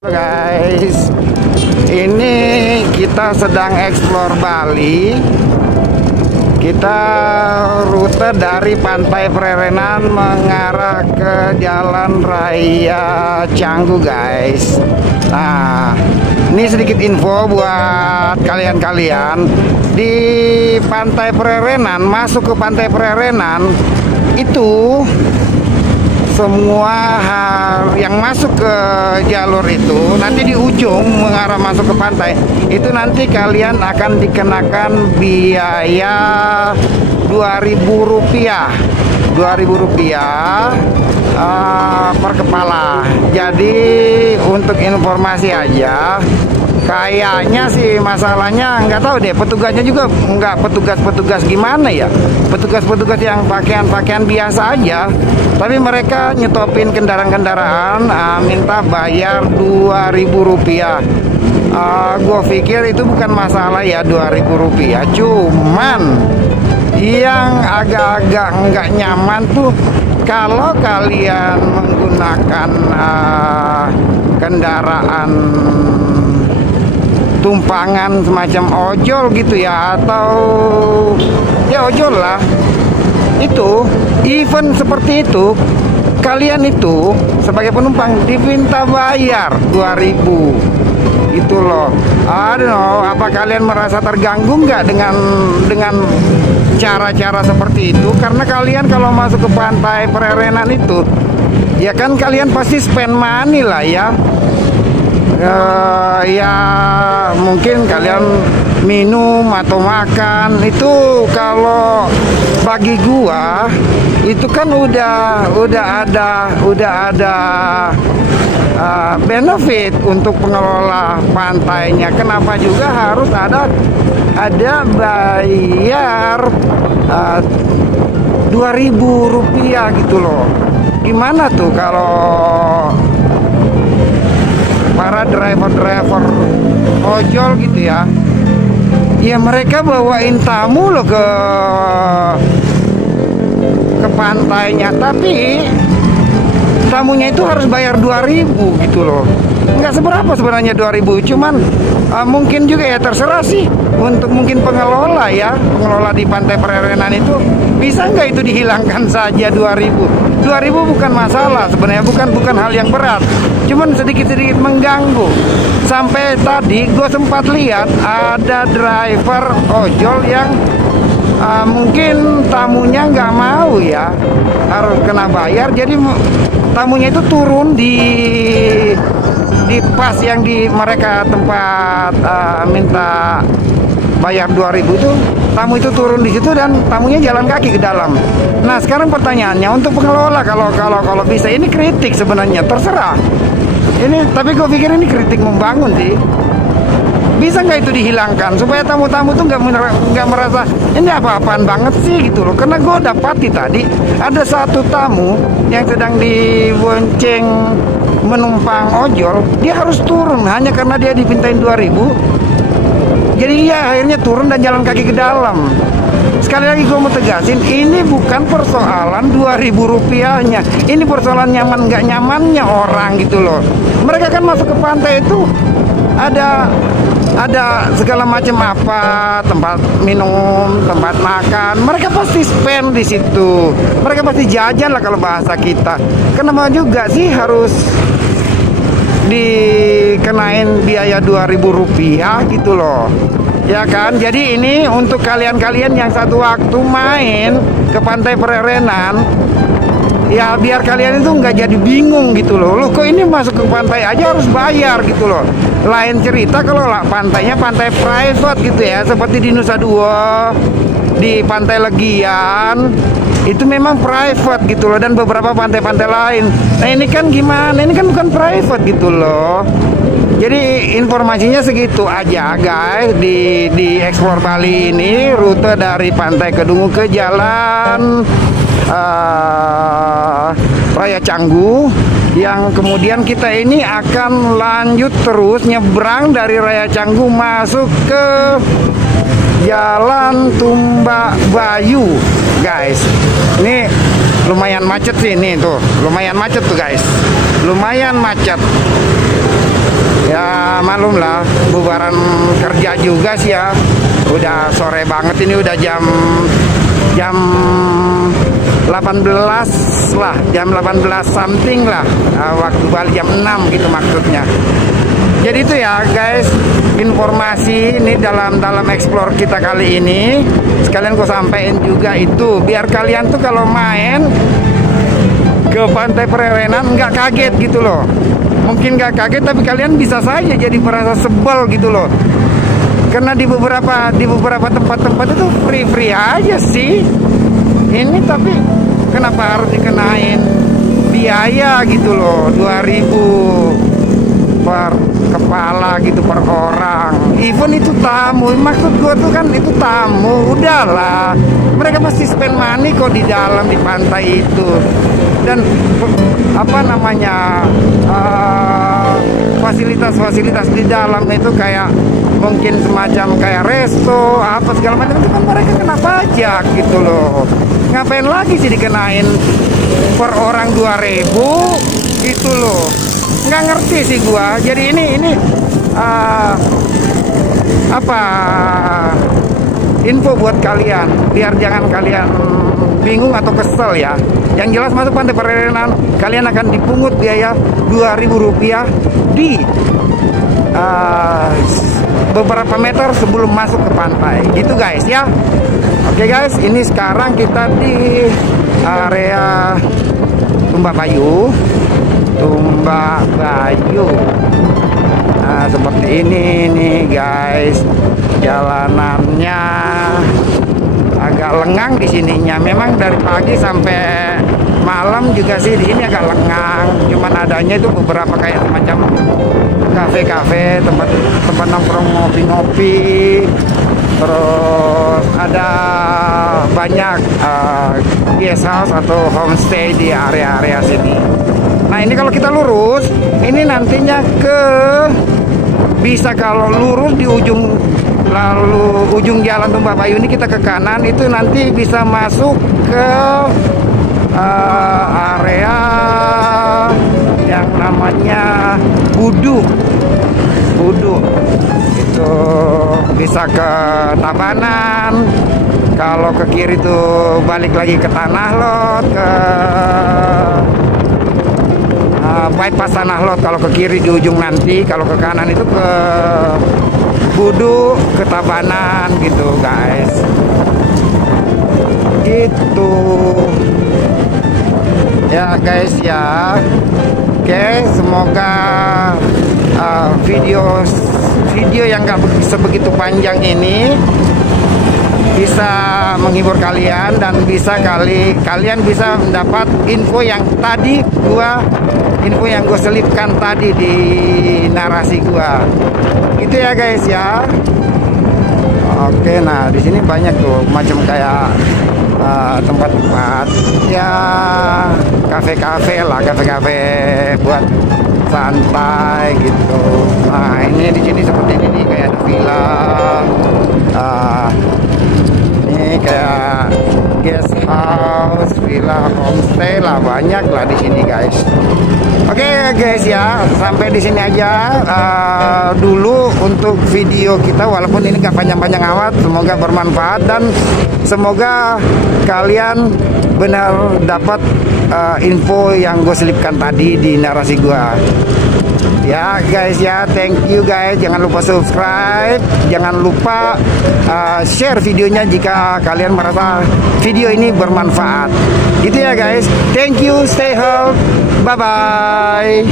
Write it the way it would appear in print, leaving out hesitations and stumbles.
Halo guys, ini kita sedang explore Bali. Kita rute dari Pantai Prerenan mengarah ke Jalan Raya Canggu guys. Nah, ini sedikit info buat kalian-kalian. Di Pantai Prerenan, masuk ke Pantai Prerenan itu semua yang masuk ke jalur itu nanti di ujung mengarah masuk ke pantai itu nanti kalian akan dikenakan biaya Rp2.000 per kepala. Jadi untuk informasi aja, kayaknya sih masalahnya nggak tahu deh, petugasnya juga nggak petugas gimana ya, petugas yang pakaian biasa aja, tapi mereka nyetopin kendaraan minta bayar Rp2.000. Gue pikir itu bukan masalah ya, Rp2.000, cuman yang agak-agak nggak nyaman tuh kalau kalian menggunakan kendaraan tumpangan semacam ojol gitu ya, atau ya ojol lah, itu event seperti itu kalian itu sebagai penumpang diminta bayar 2.000 gitu loh. Aduh, apa kalian merasa terganggu nggak dengan cara-cara seperti itu? Karena kalian kalau masuk ke Pantai Prerenan itu ya kan kalian pasti spend money lah ya. Ya mungkin kalian minum atau makan itu, kalau bagi gua itu kan udah ada benefit untuk pengelola pantainya. Kenapa juga harus ada bayar Rp2.000 gitu loh? Gimana tuh kalau para driver ojol gitu ya? Ya mereka bawain tamu loh ke pantainya, tapi tamunya itu harus bayar 2.000 gitu loh. Nggak seberapa sebenarnya 2.000, cuman mungkin juga ya terserah sih untuk mungkin pengelola di Pantai Prerenan itu, bisa nggak itu dihilangkan saja 2.000 bukan masalah sebenarnya, bukan hal yang berat, cuman sedikit mengganggu. Sampai tadi gue sempat lihat ada driver ojol yang mungkin tamunya nggak mau ya, harus kena bayar, jadi tamunya itu turun di pas yang di mereka tempat minta bayar 2.000 itu, tamu itu turun di situ dan tamunya jalan kaki ke dalam. Nah sekarang pertanyaannya untuk pengelola, kalau bisa, ini kritik sebenarnya, terserah ini, tapi gue pikir ini kritik membangun sih. Bisa nggak itu dihilangkan supaya tamu-tamu tuh nggak merasa ini apa-apaan banget sih gitu loh. Karena gue dapati tadi ada satu tamu yang sedang dibonceng menumpang ojol, dia harus turun hanya karena dia dipintain 2.000. Jadi ya akhirnya turun dan jalan kaki ke dalam. Sekali lagi gue mau tegasin, ini bukan persoalan Rp2.000-nya, ini persoalan nyaman nggak nyamannya orang gitu loh. Mereka kan masuk ke pantai itu ada segala macam tempat minum, tempat makan, mereka pasti spend di situ, mereka pasti jajan lah kalau bahasa kita. Kenapa juga sih harus dikenain biaya Rp2.000 gitu loh, ya kan? Jadi ini untuk kalian-kalian yang satu waktu main ke Pantai Prerenan, ya biar kalian itu nggak jadi bingung gitu loh. Loh kok ini masuk ke pantai aja harus bayar gitu loh. Lain cerita kalau pantainya pantai private gitu ya, seperti di Nusa Dua, di Pantai Legian, itu memang private gitu loh, dan beberapa pantai-pantai lain. Nah ini kan gimana? Ini kan bukan private gitu loh. Jadi informasinya segitu aja guys di Explore Bali ini, rute dari Pantai Kedungu ke Jalan Raya Canggu, yang kemudian kita ini akan lanjut terus nyebrang dari Raya Canggu masuk ke Jalan Tumba Bayu guys. Ini lumayan macet sih, nih tuh lumayan macet tuh guys, lumayan macet. malum lah, bubaran kerja juga sih ya. Udah sore banget ini, udah jam 18 lah, jam 18 something lah, waktu balik jam 6 gitu maksudnya. Jadi itu ya guys, informasi ini dalam explore kita kali ini. Sekalian gue sampein juga itu, biar kalian tuh kalau main ke Pantai Pererenan nggak kaget gitu loh. Mungkin nggak kaget, tapi kalian bisa saja jadi merasa sebel gitu loh. Karena di beberapa tempat-tempat itu free aja sih. Ini tapi kenapa harus dikenain biaya gitu loh, 2.000 per kepala gitu per orang. Even itu tamu, maksud gue tuh kan itu tamu, udahlah. Mereka pasti spend money kok di dalam di pantai itu. Dan apa namanya, fasilitas-fasilitas di dalam itu kayak mungkin semacam kayak resto apa segala macam, itu kan mereka kena pajak gitu loh. Ngapain lagi sih dikenain per orang 2.000 gitu loh. Nggak ngerti sih gua. Jadi ini apa info buat kalian, biar jangan kalian bingung atau kesel ya. Yang jelas masuk Pantai Pererenan kalian akan dipungut biaya Rp2.000 di beberapa meter sebelum masuk ke pantai gitu guys ya. Oke guys, ini sekarang kita di area Tumbak Bayu. Nah seperti ini nih guys, jalanannya agak lengang di sininya. Memang dari pagi sampai malam juga sih di sini agak lengang. Cuman adanya itu beberapa kayak semacam kafe-kafe, tempat nongkrong ngopi-ngopi. Terus ada banyak guest house atau homestay di area-area sini. Nah ini kalau kita lurus, ini nantinya bisa kalau lurus di ujung jalan Tumbak Bayu ini kita ke kanan, itu nanti bisa masuk ke area yang namanya Budu itu, bisa ke Tabanan. Kalau ke kiri tuh balik lagi ke Tanah Lot, ke bypass Tanah Lot kalau ke kiri di ujung nanti. Kalau ke kanan itu ke Budu, ke Tabanan gitu guys. Gitu ya guys ya. Oke, semoga video yang gak sebegitu panjang ini bisa menghibur kalian, dan bisa kalian bisa mendapat info yang gue selipkan tadi di narasi gua. Gitu ya guys ya. Oke, nah di sini banyak tuh macam kayak tempat-tempat ya, kafe-kafe buat santai gitu. Nah ini di sini seperti ini nih, kayak villa, ini kayak guest house, villa, homestay lah, banyak lah di sini guys. Oke guys ya, sampai di sini aja dulu untuk video kita, walaupun ini gak panjang-panjang amat. Semoga bermanfaat dan semoga kalian benar dapat info yang gue selipkan tadi di narasi gue. Ya guys ya, thank you guys. Jangan lupa subscribe, jangan lupa share videonya jika kalian merasa video ini bermanfaat. Gitu ya guys. Thank you, stay healthy, bye bye.